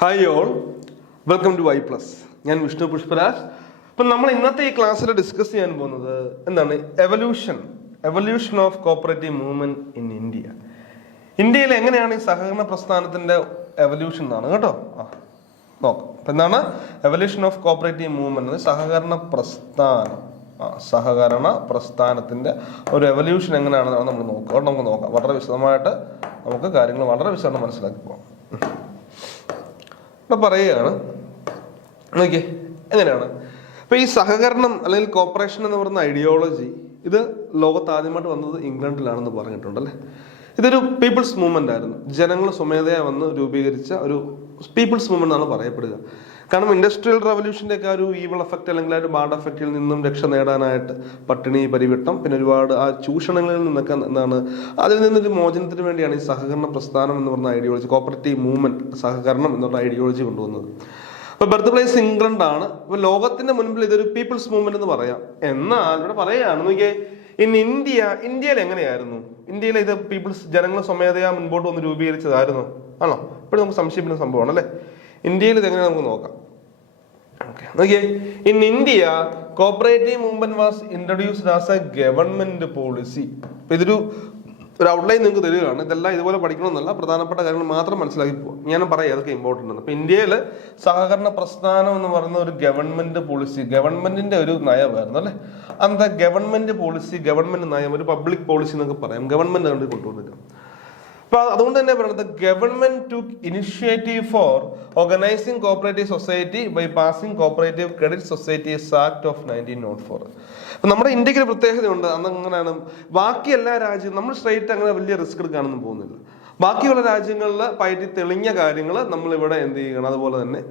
Hi all, welcome to Y+. ഞാൻ വിഷ്ണു പുഷ്പരാജ്. അപ്പം നമ്മൾ ഇന്നത്തെ ഈ ക്ലാസ്സിൽ ഡിസ്കസ് ചെയ്യാൻ പോകുന്നത് എന്താണ്? Evolution of cooperative movement in India. ഇന്ത്യയിൽ എങ്ങനെയാണ് ഈ സഹകരണ പ്രസ്ഥാനത്തിന്റെ എവല്യൂഷൻ എന്നാണ് കേട്ടോ. നോക്കാം. അപ്പം എന്താണ് എവല്യൂഷൻ ഓഫ് കോപ്പറേറ്റീവ് മൂവ്മെന്റ്? സഹകരണ പ്രസ്ഥാനത്തിന്റെ ഒരു എവല്യൂഷൻ എങ്ങനെയാണെന്നാണ് നമ്മൾ നോക്കുക. നമുക്ക് നോക്കാം. വളരെ വിശദമായിട്ട് നമുക്ക് കാര്യങ്ങൾ വളരെ വിശദമായി മനസ്സിലാക്കി പോകാം. പറയുകയാണ്, നോക്കിയേ എങ്ങനെയാണ്. അപ്പൊ ഈ സഹകരണം അല്ലെങ്കിൽ കോപ്പറേഷൻ എന്ന് പറയുന്ന ഐഡിയോളജി ഇത് ലോകത്ത് ആദ്യമായിട്ട് വന്നത് ഇംഗ്ലണ്ടിലാണെന്ന് പറഞ്ഞിട്ടുണ്ടല്ലേ. ഇതൊരു പീപ്പിൾസ് മൂവ്മെന്റ് ആയിരുന്നു. ജനങ്ങൾ സ്വമേധയാ വന്ന് രൂപീകരിച്ച ഒരു പീപ്പിൾസ് മൂവ്മെന്റ് എന്നാണ് പറയപ്പെടുക. കാരണം ഇൻഡസ്ട്രിയൽ റവല്യൂഷൻ്റെ ഒക്കെ ഒരു ഈവൾ എഫക്റ്റ് അല്ലെങ്കിൽ ഒരു ബാഡ് എഫക്റ്റിൽ നിന്നും രക്ഷ നേടാനായിട്ട് പട്ടിണി, പരിവട്ടം, പിന്നെ ഒരുപാട് ആ ചൂഷണങ്ങളിൽ നിന്നൊക്കെ എന്താണ് അതിൽ നിന്നൊരു മോചനത്തിന് വേണ്ടിയാണ് ഈ സഹകരണ പ്രസ്ഥാനം എന്ന് പറഞ്ഞ ഐഡിയോളജി, കോപ്പറേറ്റീവ് മൂവ്മെന്റ്, സഹകരണം എന്നുള്ള ഐഡിയോളജി കൊണ്ടുവന്നത്. അപ്പൊ ബർത്ത് പ്ലേസ് ഇംഗ്ലണ്ട് ആണ്. അപ്പൊ ലോകത്തിന്റെ മുൻപിൽ ഇതൊരു പീപ്പിൾസ് മൂവ്മെന്റ് എന്ന് പറയാം. എന്നാൽ ഇവിടെ പറയുകയാണ്, നോക്കിയേ ഇന്ത്യയിൽ എങ്ങനെയായിരുന്നു? ഇന്ത്യയിൽ ഇത് പീപ്പിൾസ് ജനങ്ങൾ സ്വമേധയാ മുൻപോട്ട് വന്ന് രൂപീകരിച്ചതായിരുന്നു ആണോ? ഇപ്പോഴും നമുക്ക് സംശയിക്കുന്ന സംഭവമാണ് അല്ലേ. ഇന്ത്യയിൽ ഇത് എങ്ങനെ നമുക്ക് നോക്കാം. നോക്കിയേ, in India cooperative movement was introduced as A government policy. ഇതൊരു ഔട്ട്ലൈൻ നിങ്ങൾക്ക് തരികയാണ്. ഇതെല്ലാം ഇതുപോലെ പഠിക്കണമെന്നല്ല, പ്രധാനപ്പെട്ട കാര്യങ്ങൾ മാത്രം മനസ്സിലാക്കി പോകും. ഞാൻ പറയാം അതൊക്കെ ഇമ്പോർട്ടൻ്റ് ആണ്. അപ്പൊ ഇന്ത്യയിൽ സഹകരണ പ്രസ്ഥാനം എന്ന് പറയുന്ന ഒരു ഗവൺമെന്റ് പോളിസി, ഗവൺമെന്റിന്റെ ഒരു നയമായിരുന്നു അല്ലെ. അന്നത്തെ ഗവൺമെന്റ് പോളിസി, ഗവൺമെന്റ് നയം, ഒരു പബ്ലിക് പോളിസി എന്നൊക്കെ പറയാം. ഗവൺമെന്റ് കണ്ട് കൊണ്ടുവന്നിട്ട് അപ്പൊ അതുകൊണ്ട് തന്നെ പറയുന്നത് government took initiative for organising cooperative society by passing cooperative credit societies act of 1904. അപ്പൊ നമ്മുടെ ഇന്ത്യക്ക് ഒരു പ്രത്യേകതയുണ്ട്. അന്ന് അങ്ങനെയാണ് ബാക്കി എല്ലാ രാജ്യവും നമ്മൾ സ്ട്രേറ്റ് അങ്ങനെ വലിയ റിസ്ക് എടുക്കാനൊന്നും പോകുന്നില്ല. ബാക്കിയുള്ള രാജ്യങ്ങളിൽ പയറ്റി തെളിഞ്ഞ കാര്യങ്ങൾ നമ്മൾ ഇവിടെ എന്ത് ചെയ്യണം, അതുപോലെ തന്നെ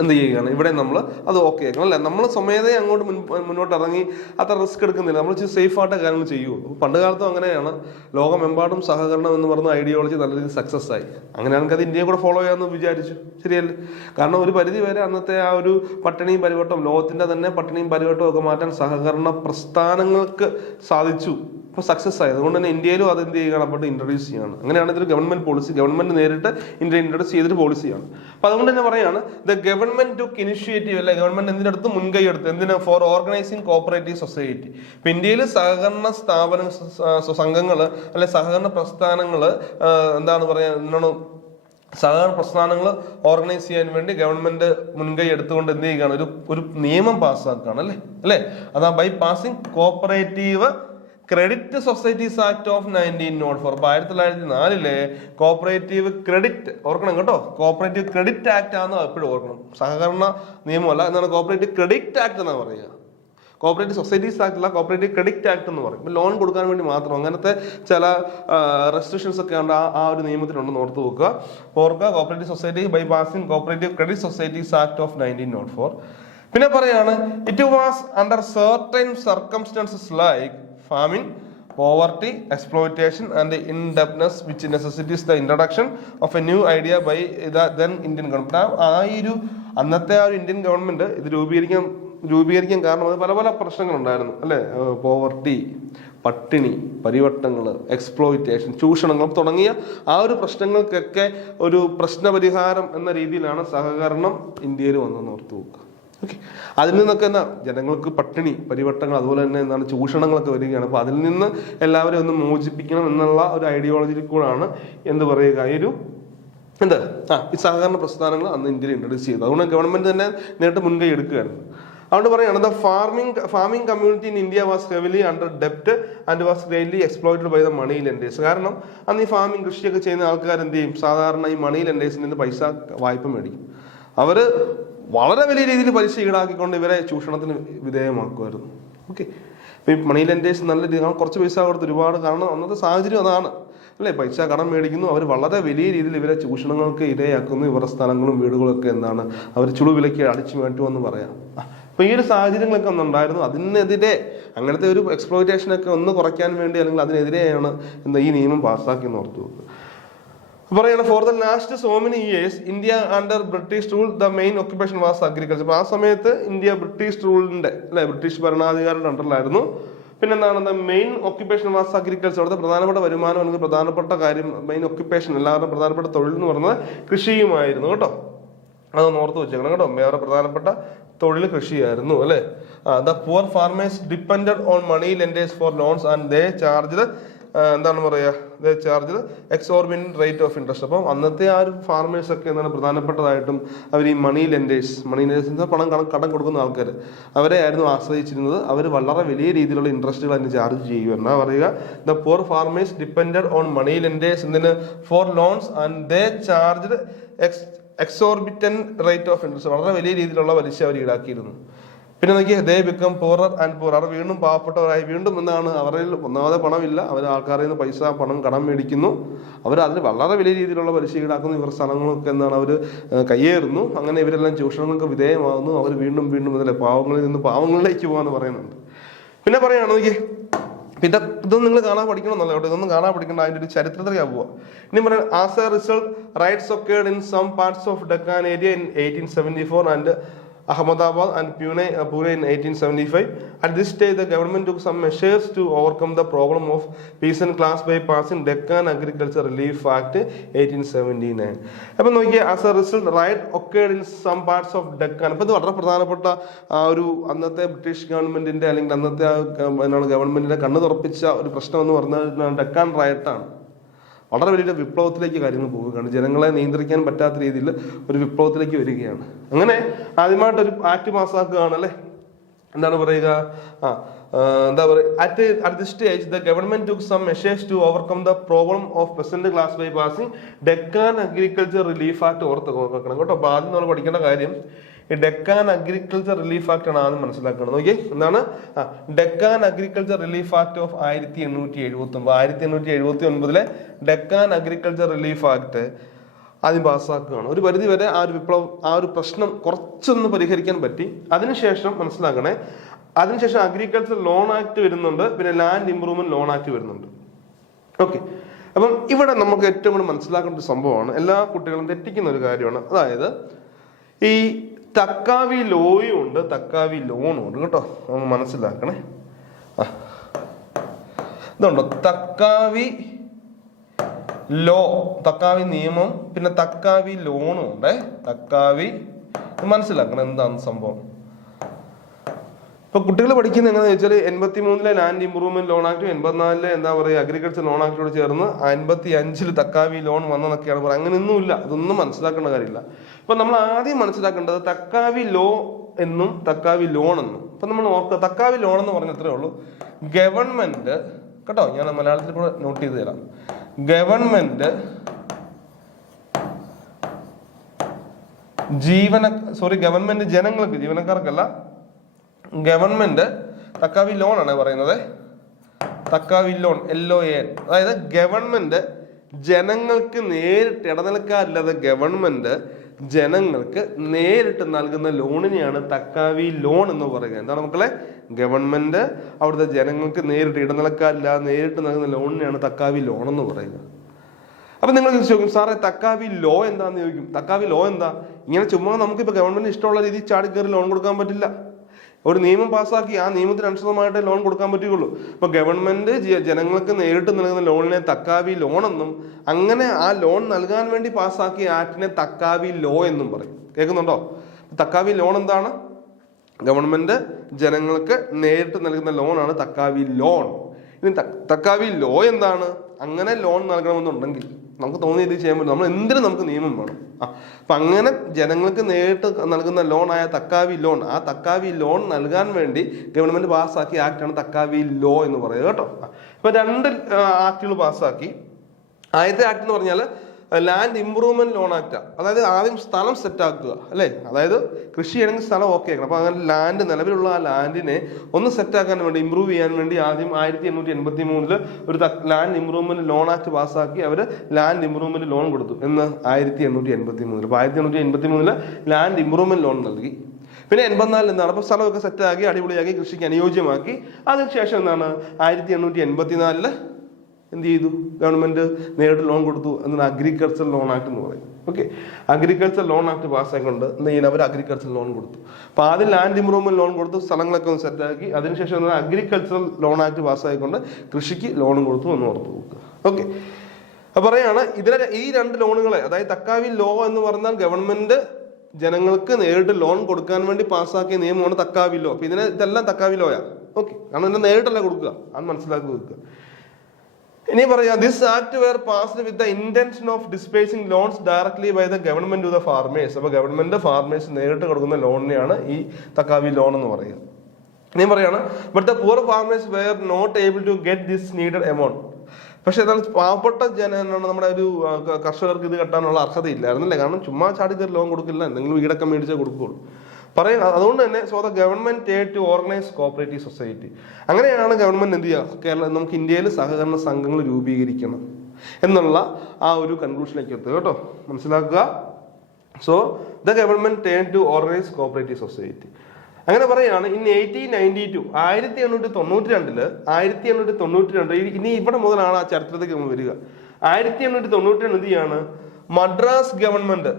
എന്ത് ചെയ്യുകയാണ് ഇവിടെ നമ്മൾ അത് ഓക്കെ ആക്കണം അല്ലേ. നമ്മൾ സ്വമേധയെ അങ്ങോട്ട് മുന്നോട്ട് ഇറങ്ങി അത്ര റിസ്ക് എടുക്കുന്നില്ല. നമ്മൾ സേഫ് ആയിട്ട് കാര്യങ്ങൾ ചെയ്യുള്ളൂ. പണ്ട് കാലത്തും അങ്ങനെയാണ്. ലോകമെമ്പാടും സഹകരണം എന്ന് പറയുന്ന ഐഡിയോളജി നല്ല രീതിയിൽ സക്സസ് ആയി. അങ്ങനെയാണെങ്കിൽ അത് ഇന്ത്യയെ കൂടെ ഫോളോ ചെയ്യാമെന്ന് വിചാരിച്ചു. ശരിയല്ലേ? കാരണം ഒരു പരിധി വരെ അന്നത്തെ ആ ഒരു പട്ടിണിയും പരിവട്ടവും, ലോകത്തിന്റെ തന്നെ പട്ടിണിയും പരിവട്ടവും ഒക്കെ മാറ്റാൻ സഹകരണ പ്രസ്ഥാനങ്ങൾക്ക് സാധിച്ചു. ഇപ്പോൾ സക്സസ് ആയത്. അതുകൊണ്ട് തന്നെ ഇന്ത്യയിലും അത് എന്ത് ചെയ്യുകയാണ്, അപ്പോൾ ഇൻട്രൊഡ്യൂസ് ചെയ്യാണ്. അങ്ങനെയാണ് ഇതൊരു ഗവൺമെന്റ് പോളിസി, ഗവൺമെന്റ് നേരിട്ട് ഇന്ത്യ ഇൻട്രൊഡ്യൂസ് ചെയ്തൊരു പോളിസിയാണ്. അപ്പൊ അതുകൊണ്ട് തന്നെ പറയാണ് ദ ഗവൺമെന്റ് ടുക്ക് ഇനിഷ്യേറ്റീവ് അല്ലെ, ഗവൺമെന്റ് എന്തിനടുത്ത് മുൻകൈ എടുത്ത്, എന്തിനാ, ഫോർ ഓർഗനൈസിംഗ് കോപ്പറേറ്റീവ് സൊസൈറ്റി. ഇപ്പൊ ഇന്ത്യയിൽ സഹകരണ സംഘങ്ങള് അല്ലെ സഹകരണ പ്രസ്ഥാനങ്ങള് എന്താണ് പറയാ, എന്താണ് സഹകരണ പ്രസ്ഥാനങ്ങൾ ഓർഗനൈസ് ചെയ്യാൻ വേണ്ടി ഗവൺമെന്റ് മുൻകൈ എടുത്തുകൊണ്ട് എന്ത് ചെയ്യുകയാണ്, ഒരു നിയമം പാസ്സാക്കുകയാണ് അല്ലേ. അതാ by passing cooperative credit societies act of 1904. അപ്പൊ 1904 കോപ്പറേറ്റീവ് ക്രെഡിറ്റ്, ഓർക്കണം കേട്ടോ, കോപ്പറേറ്റീവ് ക്രെഡിറ്റ് ആക്ട് ആണെന്ന് എപ്പോഴും ഓർക്കണം. സഹകരണ നിയമമല്ല, എന്താണ് കോപ്പറേറ്റീവ് ക്രെഡിറ്റ് ആക്ട് എന്നാണ് പറയുക. കോപ്പറേറ്റീവ് സൊസൈറ്റീസ് ആക്ട് അല്ല, കോപ്പറേറ്റീവ് ക്രെഡിറ്റ് ആക്ട് എന്ന് പറയും. ലോൺ കൊടുക്കാൻ വേണ്ടി മാത്രം അങ്ങനത്തെ ചില റെസ്ട്രിക്ഷൻസ് ഒക്കെ ഉണ്ട് ആ ഒരു നിയമത്തിലുണ്ടെന്ന് ഓർത്ത് വെക്കുക. ഓർക്കുക, cooperative society by passing cooperative credit societies act of 1904. പിന്നെ പറയാണ്, it was under certain circumstances like farming, poverty, exploitation and indebtedness which necessitates the introduction of a new idea by the then Indian government. അന്നത്തെ ആ ഒരു Indian government ഇത് രൂപീകരിക്കാൻ കാരണം അത് പല പല പ്രശ്നങ്ങളുണ്ടായിരുന്നു അല്ലെ. പോവർട്ടി, പട്ടിണി, പരിവട്ടങ്ങൾ, എക്സ്പ്ലോയിറ്റേഷൻ, ചൂഷണങ്ങൾ തുടങ്ങിയ ആ ഒരു പ്രശ്നങ്ങൾക്കൊക്കെ ഒരു പ്രശ്നപരിഹാരം എന്ന രീതിയിലാണ് സഹകരണം ഇന്ത്യയിൽ വന്നതെന്ന് ഓർത്ത് നോക്കുക. ഓക്കെ, അതിൽ നിന്നൊക്കെ എന്താ, ജനങ്ങൾക്ക് പട്ടിണി, പരിവട്ടങ്ങൾ, അതുപോലെ തന്നെ എന്താണ് ചൂഷണങ്ങളൊക്കെ വരികയാണ്. അപ്പൊ അതിൽ നിന്ന് എല്ലാവരും ഒന്ന് മോചിപ്പിക്കണം എന്നുള്ള ഒരു ഐഡിയോളജിയിൽ കൂടാണ് എന്ത് പറയുക, ഈ സഹകരണ പ്രസ്ഥാനങ്ങൾ അന്ന് ഇന്ത്യയിൽ ഇൻട്രൊഡ്യൂസ് ചെയ്തത്. അതുകൊണ്ട് ഗവൺമെന്റ് തന്നെ നേരിട്ട് മുൻകൈ എടുക്കുകയായിരുന്നു. അതുകൊണ്ട് പറയുകയാണ്, the farming community in India was heavily under ഡെപ്റ്റ് and was greatly exploited by the money lenders. കാരണം അന്ന് ഈ ഫാമിംഗ് കൃഷിയൊക്കെ ചെയ്യുന്ന ആൾക്കാർ എന്ത് ചെയ്യും, സാധാരണ ഈ മണി ലെൻഡേഴ്സിൽ നിന്ന് പൈസ വായ്പ മേടിക്കും. അവര് വളരെ വലിയ രീതിയിൽ പലിശ ഈടാക്കിക്കൊണ്ട് ഇവരെ ചൂഷണത്തിന് വിധേയമാക്കുമായിരുന്നു. ഓക്കെ, ഇപ്പൊ ഈ മണി ലെൻഡേഴ്സ് നല്ല രീതിയിൽ കുറച്ച് പൈസ കൊടുത്ത് ഒരുപാട്, കാരണം അന്നത്തെ സാഹചര്യം അതാണ് അല്ലെ, പൈസ കടം മേടിക്കുന്നു. അവർ വളരെ വലിയ രീതിയിൽ ഇവരെ ചൂഷണങ്ങൾക്ക് ഇരയാക്കുന്നു. ഇവരുടെ സ്ഥലങ്ങളും വീടുകളും ഒക്കെ എന്താണ് അവർ ചുളുവിലയ്ക്ക് അടിച്ചു മാറ്റുമെന്ന് പറയാം. അപ്പൊ ഈ ഒരു സാഹചര്യങ്ങളൊക്കെ ഒന്നുണ്ടായിരുന്നു. അതിനെതിരെ അങ്ങനത്തെ ഒരു എക്സ്പ്ലോയിറ്റേഷനൊക്കെ ഒന്ന് കുറയ്ക്കാൻ വേണ്ടി അല്ലെങ്കിൽ അതിനെതിരെയാണ് ഈ നിയമം പാസ്സാക്കിയെന്ന് ഓർത്തു നോക്കുക. പറയാണ്, for the last so many years India under British rule the main occupation was agriculture. അപ്പൊ ആ സമയത്ത് ഇന്ത്യ ബ്രിട്ടീഷ് റൂളിന്റെ അല്ലെ, ബ്രിട്ടീഷ് ഭരണാധികാരിയുടെ അണ്ടറിലായിരുന്നു. പിന്നെന്താണ്, മെയിൻ ഓക്യുപ്പേഷൻ വാസ് അഗ്രികൾച്ചർ. അവിടുത്തെ പ്രധാനപ്പെട്ട വരുമാനം അല്ലെങ്കിൽ പ്രധാനപ്പെട്ട കാര്യം, മെയിൻ ഓക്യുപ്പേഷൻ, എല്ലാവരുടെയും പ്രധാനപ്പെട്ട തൊഴിൽ എന്ന് പറയുന്നത് കൃഷിയുമായിരുന്നു കേട്ടോ. അതൊന്ന് ഓർത്ത് വെച്ചേക്കണം കേട്ടോ. വേറെ പ്രധാനപ്പെട്ട തൊഴിൽ കൃഷിയായിരുന്നു അല്ലെ. The poor farmers depended on money lenders for loans and they charged എന്താണ് പറയുക, they charged exorbitant rate of interest. അപ്പം അന്നത്തെ ആ ഒരു ഫാർമേഴ്സ് ഒക്കെ എന്താണ് പ്രധാനപ്പെട്ടതായിട്ടും അവർ ഈ മണി ലെൻഡേഴ്സ് കടം കൊടുക്കുന്ന ആൾക്കാർ, അവരെ ആയിരുന്നു ആശ്രയിച്ചിരുന്നത്. അവർ വളരെ വലിയ രീതിയിലുള്ള ഇൻട്രസ്റ്റുകൾ അതിന് ചാർജ് ചെയ്യുമെന്നാ പറയുക. The poor farmers depended on money lenders എന്തിന് for loans and they charged exorbitant rate of interest, വളരെ വലിയ രീതിയിലുള്ള പലിശ അവർ ഈടാക്കിയിരുന്നു. പിന്നെ നോക്കി ദേ ബിക്കം പൂറർ ആൻഡ് പൂർ, അവർ വീണ്ടും പാവപ്പെട്ടവരായി. വീണ്ടും എന്താണ്, അവരിൽ ഒന്നാമതെ പണമില്ല, അവർ ആൾക്കാരിൽ നിന്ന് പണം കടം മേടിക്കുന്നു, അവർ അതിന് വളരെ വലിയ രീതിയിലുള്ള പലിശ ഈടാക്കുന്നു. ഇവർ സ്ഥലങ്ങളൊക്കെ എന്താണ് അവർ കയ്യേറുന്നു. അങ്ങനെ ഇവരെല്ലാം ചൂഷണങ്ങൾക്ക് വിധേയമാകുന്നു. അവർ വീണ്ടും ഇതിലെ പാവങ്ങളിൽ നിന്ന് പാവങ്ങളിലേക്ക് പോകാന്ന് പറയുന്നുണ്ട്. പിന്നെ പറയുകയാണ് നോക്കി, പിന്നെ ഇതൊന്നും നിങ്ങൾ കാണാൻ പഠിക്കണമെന്നല്ല കേട്ടോ, ഇതൊന്നും കാണാൻ പഠിക്കേണ്ട, അതിൻ്റെ ഒരു ചരിത്രത്തിലേക്ക് പോവുക. ഇനി പറയാം, as a result riots occurred in some parts of Deccan area in 1874 and Ahmedabad and Pune in 1875. At this stage, the government took some measures to overcome the problem of peasant class by passing Deccan Agriculture Relief Act 1879. അപ്പം നോക്കിയാൽ as a result riot occurred in some parts of Deccan. അപ്പം ഇത് വളരെ പ്രധാനപ്പെട്ട ഒരു അന്നത്തെ British ഗവൺമെന്റിന്റെ അല്ലെങ്കിൽ അന്നത്തെ ഗവൺമെന്റിന്റെ കണ്ണു തുറപ്പിച്ച ഒരു പ്രശ്നം എന്ന് പറഞ്ഞാൽ ഡെക്കാൻ റയട്ടാണ്. വളരെ വലിയ വിപ്ലവത്തിലേക്ക് കാര്യങ്ങൾ പോവുകയാണ്. ജനങ്ങളെ നിയന്ത്രിക്കാൻ പറ്റാത്ത രീതിയിൽ ഒരു വിപ്ലവത്തിലേക്ക് വരികയാണ്. അങ്ങനെ ആദ്യമായിട്ടൊരു ആക്ട് പാസ്സാക്കുകയാണ് അല്ലെ. എന്താണ് പറയുക, എന്താ പറയുക, at this stage the government took some measures to overcome the problem of peasant class by passing Deccan Agriculture Relief Act. ഓർത്ത് നോക്കണം കേട്ടോ. അപ്പൊ ആദ്യം നമ്മൾ പഠിക്കേണ്ട കാര്യം ഈ ഡെക്കാൻ അഗ്രികൾച്ചർ റിലീഫ് ആക്ട് ആണ് ആദ്യം മനസ്സിലാക്കണം. നോക്കി എന്താണ് Deccan agriculture relief act of 1879. 1879 Deccan agriculture relief act ആദ്യം പാസ്സാക്കുകയാണ്. ഒരു പരിധി വരെ ആ ഒരു പ്രശ്നം കുറച്ചൊന്ന് പരിഹരിക്കാൻ പറ്റി. അതിനുശേഷം മനസ്സിലാക്കണേ, അതിനുശേഷം അഗ്രികൾച്ചർ ലോൺ ആക്ട് വരുന്നുണ്ട്, പിന്നെ ലാൻഡ് ഇംപ്രൂവ്മെന്റ് ലോൺ ആക്ട് വരുന്നുണ്ട്. ഓക്കെ, അപ്പം ഇവിടെ നമുക്ക് ഏറ്റവും കൂടുതൽ മനസ്സിലാക്കേണ്ട ഒരു സംഭവമാണ്, എല്ലാ കുട്ടികളും തെറ്റിക്കുന്ന ഒരു കാര്യമാണ്. അതായത് ഈ തക്കാവി ലോയും ഉണ്ട്, തക്കാവി ലോണും ഉണ്ട് കേട്ടോ. നമുക്ക് മനസ്സിലാക്കണേ. ഇതുണ്ടോ തക്കാവി ലോ, തക്കാവി നിയമം, പിന്നെ തക്കാവി ലോണും ഉണ്ട്. തക്കാവി മനസ്സിലാക്കണം എന്താണ് സംഭവം. ഇപ്പൊ കുട്ടികൾ പഠിക്കുന്നത് എങ്ങനെയാണെന്ന് വെച്ചാൽ 83 ലാൻഡ് ഇംപ്രൂവ്മെന്റ് ലോൺ ആക്ട്, 84 എന്താ പറയുക അഗ്രികൾച്ചർ ലോൺ ആക്ടോട് ചേർന്ന് 55 തക്കാവി ലോൺ വന്നതൊക്കെയാണ് പറയുക. അങ്ങനെയൊന്നും ഇല്ല, അതൊന്നും മനസ്സിലാക്കേണ്ട കാര്യമില്ല. ഇപ്പൊ നമ്മൾ ആദ്യം മനസ്സിലാക്കേണ്ടത് തക്കാവി ലോ എന്നും തക്കാവി ലോൺ എന്നും. ഇപ്പൊ നമ്മൾ ഓർക്കുക, തക്കാവി ലോൺ എന്ന് പറഞ്ഞ അത്രേ ഉള്ളൂ, ഗവൺമെന്റ് കേട്ടോ, ഞാൻ മലയാളത്തിൽ കൂടെ നോട്ട് ചെയ്ത് തരാം. ഗവൺമെന്റ് ഗവൺമെന്റ് ജനങ്ങൾക്ക്, ജീവനക്കാർക്കല്ല, ഗവൺമെന്റ് തക്കാവി ലോൺ ആണ് പറയുന്നത്. തക്കാവി ലോൺ LOAN, അതായത് ഗവൺമെന്റ് ജനങ്ങൾക്ക് നേരിട്ട്, ഇടനിലക്കാരില്ലാതെ ഗവൺമെന്റ് ജനങ്ങൾക്ക് നേരിട്ട് നൽകുന്ന ലോണിനെയാണ് തക്കാവി ലോൺ എന്ന് പറയുക. എന്താണ് മക്കളെ, ഗവൺമെന്റ് അവിടുത്തെ ജനങ്ങൾക്ക് നേരിട്ട്, ഇടനിലക്കാരില്ലാതെ നേരിട്ട് നൽകുന്ന ലോണിനെയാണ് തക്കാവി ലോൺ എന്ന് പറയുക. അപ്പൊ നിങ്ങൾ ചോദിക്കും, സാറേ തക്കാവി ലോ എന്താന്ന് ചോദിക്കും. തക്കാവി ലോ എന്താ? ഇങ്ങനെ ചുമ്മാ നമുക്കിപ്പോ ഗവൺമെന്റ് ഇഷ്ടമുള്ള രീതിയിൽ ചാടിക്കയറി ലോൺ കൊടുക്കാൻ പറ്റില്ല. ഒരു നിയമം പാസ്സാക്കി ആ നിയമത്തിന് അനുസൃതമായിട്ട് ലോൺ കൊടുക്കാൻ പറ്റുകയുള്ളൂ. ഇപ്പൊ ഗവൺമെന്റ് ജനങ്ങൾക്ക് നേരിട്ട് നൽകുന്ന ലോണിനെ തക്കാവി ലോൺ എന്നും, അങ്ങനെ ആ ലോൺ നൽകാൻ വേണ്ടി പാസ്സാക്കിയ ആക്ടിനെ തക്കാവി ലോ എന്നും പറയും. കേൾക്കുന്നുണ്ടോ? തക്കാവി ലോൺ എന്താണ്? ഗവൺമെന്റ് ജനങ്ങൾക്ക് നേരിട്ട് നൽകുന്ന ലോണാണ് തക്കാവി ലോൺ. ഇനി തക്കാവി ലോ എന്താണ്? അങ്ങനെ ലോൺ നൽകണമെന്നുണ്ടെങ്കിൽ നമുക്ക് തോന്നിയ ഇത് ചെയ്യാൻ പറ്റും. നമ്മൾ എന്തിനും നമുക്ക് നിയമം വേണം. അപ്പൊ അങ്ങനെ ജനങ്ങൾക്ക് നേരിട്ട് നൽകുന്ന ലോൺ ആയ തക്കാവി ലോൺ, ആ തക്കാവി ലോൺ നൽകാൻ വേണ്ടി ഗവൺമെന്റ് പാസ്സാക്കിയ ആക്ടാണ് തക്കാവി ലോ എന്ന് പറയുന്നത് കേട്ടോ. ഇപ്പൊ 2 ആക്ടുകൾ പാസ്സാക്കി. ആദ്യത്തെ ആക്ട് എന്ന് പറഞ്ഞാൽ ലാൻഡ് ഇംപ്രൂവ്മെന്റ് ലോൺ ആക്ട്. അതായത് ആദ്യം സ്ഥലം സെറ്റ് ആക്കുക അല്ലേ, അതായത് കൃഷി ചെയ്യണമെങ്കിൽ സ്ഥലം ഓക്കെ ആക്കണം. അപ്പൊ അങ്ങനെ ലാൻഡ്, നിലവിലുള്ള ആ ലാൻഡിനെ ഒന്ന് സെറ്റ് ആക്കാൻ വേണ്ടി, ഇംപ്രൂവ് ചെയ്യാൻ വേണ്ടി ആദ്യം 1883 ഒരു ലാൻഡ് ഇംപ്രൂവ്മെന്റ് ലോൺ ആക്ട് പാസ്സാക്കി അവർ ലാൻഡ് ഇംപ്രൂവ്മെന്റ് ലോൺ കൊടുത്തു. എന്ന് 1883. അപ്പൊ 1883 ലാൻഡ് ഇംപ്രൂവ്മെന്റ് ലോൺ നൽകി. പിന്നെ 84 എന്താണ്, അപ്പൊ സ്ഥലമൊക്കെ സെറ്റാക്കി അടിപൊളിയാക്കി കൃഷിക്ക് അനുയോജ്യമാക്കി. അതിനുശേഷം എന്താണ് 1884 എന്ത് ചെയ്തു? ഗവൺമെന്റ് നേരിട്ട് ലോൺ കൊടുത്തു. എന്നാണ് അഗ്രികൾച്ചർ ലോൺ ആക്ട് എന്ന് പറയും. ഓക്കെ, അഗ്രികൾച്ചർ ലോൺ ആക്ട് പാസ്സായിക്കൊണ്ട് എന്ത് ചെയ്യുന്നത്, അവർ അഗ്രികൾച്ചർ ലോൺ കൊടുത്തു. അപ്പൊ ആദ്യം ലാൻഡ് ഇംപ്രൂവ്മെന്റ് ലോൺ കൊടുത്തു, സ്ഥലങ്ങളൊക്കെ ഒന്ന് സെറ്റാക്കി. അതിനുശേഷം അഗ്രികൾച്ചർ ലോൺ ആക്ട് പാസ്സായിക്കൊണ്ട് കൃഷിക്ക് ലോണും കൊടുത്തു എന്ന് ഓർത്ത് നോക്കുക. ഓക്കെ, അപ്പൊ പറയാണ് ഇതിലെ ഈ 2 ലോണുകളെ, അതായത് തക്കാവി ലോ എന്ന് പറഞ്ഞാൽ ഗവൺമെന്റ് ജനങ്ങൾക്ക് നേരിട്ട് ലോൺ കൊടുക്കാൻ വേണ്ടി പാസ്സാക്കിയ നിയമമാണ് തക്കാവി ലോ. അപ്പൊ ഇതെല്ലാം തക്കാവി ലോയാ. ഓക്കെ, കാരണം ഇതിനെ നേരിട്ടല്ല കൊടുക്കുക, അത് മനസ്സിലാക്കി വെക്കുക. ഇനി പറയാം, this act were passed with the intention of disbursing loans directly by the government to the farmers. അപ്പൊ ഗവൺമെന്റ് ഫാർമേഴ്സ് നേരിട്ട് കൊടുക്കുന്ന ലോണിനെയാണ് ഈ തക്കാവി ലോൺ എന്ന് പറയുക. ഇനി പറയാണ്, but the poor farmers were not able to get this needed amount. പക്ഷെ എന്നാൽ പാവപ്പെട്ട നമ്മുടെ ഒരു കർഷകർക്ക് ഇത് കെട്ടാനുള്ള അർഹതയില്ലായിരുന്നല്ലേ, കാരണം ചുമ്മാ ചാടി കയറി ലോൺ കൊടുക്കില്ല, എന്തെങ്കിലും വീടൊക്കെ മേടിച്ചേ കൊടുക്കുകയുള്ളൂ പറയാം. അതുകൊണ്ട് തന്നെ so the government to organise cooperative society. അങ്ങനെയാണ് ഗവൺമെന്റ് എന്ത് ചെയ്യുക, നമുക്ക് ഇന്ത്യയിൽ സഹകരണ സംഘങ്ങൾ രൂപീകരിക്കണം എന്നുള്ള ആ ഒരു കൺക്ലൂഷനിലേക്ക് എത്തുക കേട്ടോ, മനസ്സിലാക്കുക. So the government to organise cooperative society. അങ്ങനെ പറയാണ് ഇൻ 1892 1892 ഇനി ഇവിടെ മുതലാണ് ആ ചരിത്രത്തിലേക്ക് നമ്മൾ വരിക. 1892 എന്ത് ചെയ്യാണ്, മദ്രാസ് ഗവൺമെന്റ്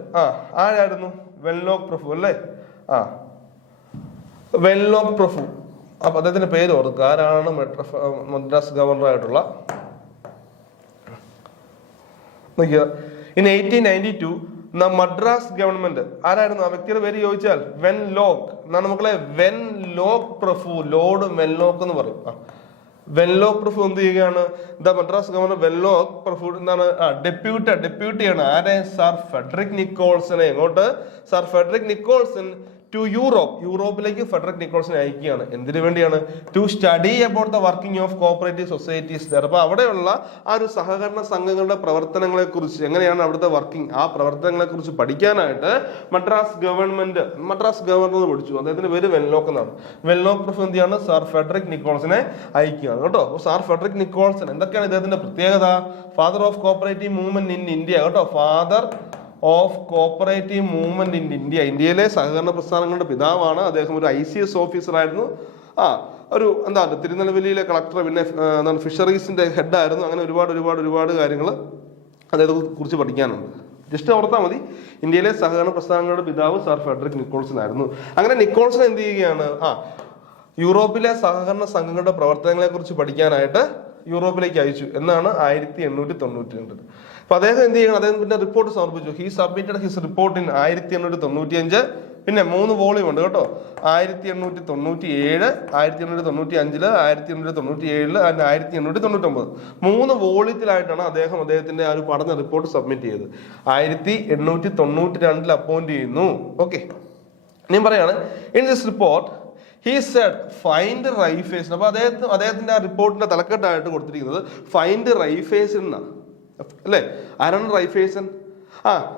ആരായിരുന്നു, വെൻലോക്ക് പ്രഭു അല്ലേ, വെൻലോക്ക് പ്രഭു. അപ്പൊ അദ്ദേഹത്തിന്റെ പേര് ഓർക്കുക, ആരാണ് മദ്രാസ് ഗവർണർ ആയിട്ടുള്ള. ഇൻ 1892 മദ്രാസ് ഗവൺമെന്റ് ആരായിരുന്നു, ആ വ്യക്തിയുടെ പേര് ചോദിച്ചാൽ വെൻലോക്ക് എന്നാണ് മക്കളെ. വെൻലോക്ക് പ്രഭു, ലോർഡ് വെൻലോക്ക് എന്ന് പറയും. വെൻലോക്ക് പ്രഭു എന്ത് ചെയ്യുകയാണ്, ദ മദ്രാസ് ഗവർണർ വെൻലോക്ക് പ്രഭു എന്താണ് ഡെപ്യൂട്ടിയാണ് ആരെ, സർ ഫെഡറിക് നിക്കോൾസനെ. എങ്ങോട്ട്, സർ ഫെഡറിക് നിക്കോൾസൺ ടു യൂറോപ്പിലേക്ക് ഫെഡറിക് നിക്കോൾസനെ അയക്കുകയാണ്. എന്തിനു വേണ്ടിയാണ്, to study about the working of cooperative societies there. അപ്പൊ അവിടെയുള്ള ആ ഒരു സഹകരണ സംഘങ്ങളുടെ പ്രവർത്തനങ്ങളെ കുറിച്ച്, എങ്ങനെയാണ് അവിടുത്തെ വർക്കിംഗ്, ആ പ്രവർത്തനങ്ങളെ കുറിച്ച് പഠിക്കാനായിട്ട് മദ്രാസ് ഗവർണർ പഠിച്ചു. അദ്ദേഹത്തിന്റെ പേര് വെൻലോക്ക് എന്നാണ്. വെൻലോക്ക് പ്രഭു എന്ത് ചെയ്യാണ്, സർ ഫെഡറിക് നിക്കോൾസനെ അയക്കുകയാണ് കേട്ടോ. സർ ഫെഡറിക് നിക്കോൾസൺ എന്തൊക്കെയാണ് ഇദ്ദേഹത്തിന്റെ പ്രത്യേകത, father of cooperative movement in India കേട്ടോ, father of cooperative movement in India. ഇന്ത്യയിലെ സഹകരണ പ്രസ്ഥാനങ്ങളുടെ പിതാവാണ് അദ്ദേഹം. ഒരു ICS ഓഫീസർ ആയിരുന്നു. ഒരു തിരുനെൽവേലിയിലെ കളക്ടർ, പിന്നെ ഫിഷറീസിന്റെ ഹെഡായിരുന്നു. അങ്ങനെ ഒരുപാട് കാര്യങ്ങൾ അദ്ദേഹത്തെ കുറിച്ച് പഠിക്കാനുണ്ട്. ജസ്റ്റ് ഓർത്താൽ മതി, ഇന്ത്യയിലെ സഹകരണ പ്രസ്ഥാനങ്ങളുടെ പിതാവ് സർ ഫെഡറിക് നിക്കോൾസൺ ആയിരുന്നു. അങ്ങനെ നിക്കോൾസൺ എന്ത് ചെയ്യുകയാണ്, യൂറോപ്പിലെ സഹകരണ സംഘങ്ങളുടെ പ്രവർത്തനങ്ങളെ കുറിച്ച് പഠിക്കാനായിട്ട് യൂറോപ്പിലേക്ക് അയച്ചു എന്നാണ് 1892. അപ്പൊ അദ്ദേഹം എന്ത് ചെയ്യണം, അദ്ദേഹം പിന്നെ റിപ്പോർട്ട് സമർപ്പിച്ചു. He submitted his report in 1895. പിന്നെ 3 വോളിയം ഉണ്ട് കേട്ടോ, 1897, 1895, 1897 ആൻഡ് 1899. 3 വോളിയത്തിലായിട്ടാണ് അദ്ദേഹത്തിന്റെ ആ ഒരു പഠന റിപ്പോർട്ട് സബ്മിറ്റ് ചെയ്തത്. 1892 അപ്പോയിന്റ് ചെയ്യുന്നു. ഓക്കെ, ഞാൻ പറയാണ് in this report he said find Raiffeisen. അപ്പൊ അദ്ദേഹത്തിന്റെ ആ റിപ്പോർട്ടിന്റെ തലക്കെട്ടായിട്ട് കൊടുത്തിരിക്കുന്നത് ഫൈൻഡ് റൈഫേസൻ എന്നാണ് അല്ലേ. ആരാണ് റൈഫേസൻ?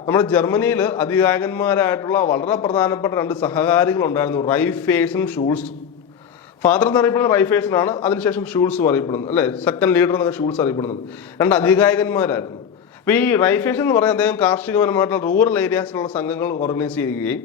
നമ്മുടെ ജർമ്മനിയിൽ അധികായകന്മാരായിട്ടുള്ള വളരെ പ്രധാനപ്പെട്ട 2 സഹകാരികൾ ഉണ്ടായിരുന്നു, റൈഫേസൻ ഷൂൾസും. ഫാദർ എന്ന് അറിയപ്പെടുന്നത് റൈഫേസൻ ആണ്, അതിനുശേഷം ഷൂൾസും അറിയപ്പെടുന്നു അല്ലെ, സെക്കൻഡ് ലീഡർ എന്നൊക്കെ ഷൂൾസ് അറിയപ്പെടുന്നത്. 2 അധികായകന്മാരായിരുന്നു. അപ്പൊ ഈ റൈഫേസൻ എന്ന് പറഞ്ഞാൽ അദ്ദേഹം കാർഷികപരമായിട്ടുള്ള റൂറൽ ഏരിയാസിലുള്ള സംഘങ്ങൾ ഓർഗനൈസ് ചെയ്യുകയും,